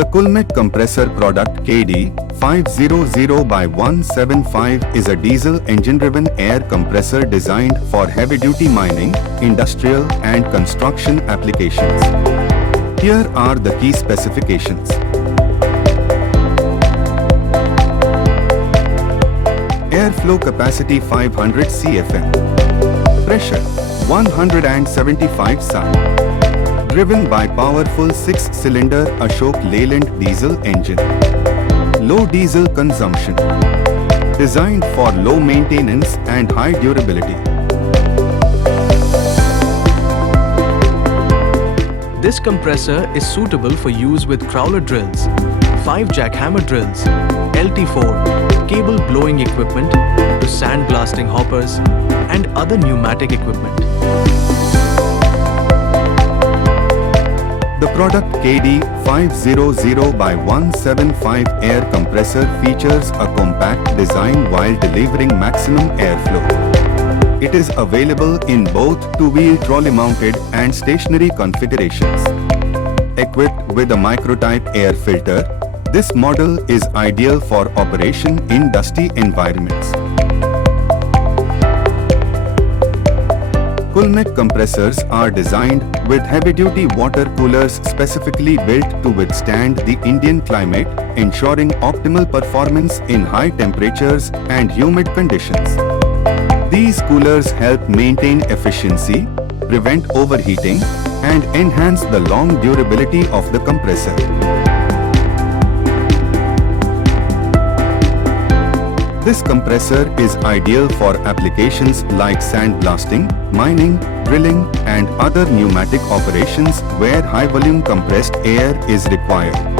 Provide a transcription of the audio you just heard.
The Kulmec compressor product KD-500 by 175 is a diesel engine-driven air compressor designed for heavy-duty mining, industrial and construction applications. Here are the key specifications. Airflow capacity 500 CFM. Pressure 175 psi. Driven by powerful 6-cylinder Ashok Leyland diesel engine. Low diesel consumption. Designed for low maintenance and high durability. This compressor is suitable for use with crawler drills, 5 jackhammer drills, LT4, cable blowing equipment to sandblasting hoppers and other pneumatic equipment. The product KD-500 by 175 air compressor features a compact design while delivering maximum airflow. It is available in both two-wheel trolley-mounted and stationary configurations. Equipped with a micro-type air filter, this model is ideal for operation in dusty environments. Kulmec compressors are designed with heavy-duty water coolers specifically built to withstand the Indian climate, ensuring optimal performance in high temperatures and humid conditions. These coolers help maintain efficiency, prevent overheating, and enhance the long durability of the compressor. This compressor is ideal for applications like sandblasting, mining, drilling, and other pneumatic operations where high-volume compressed air is required.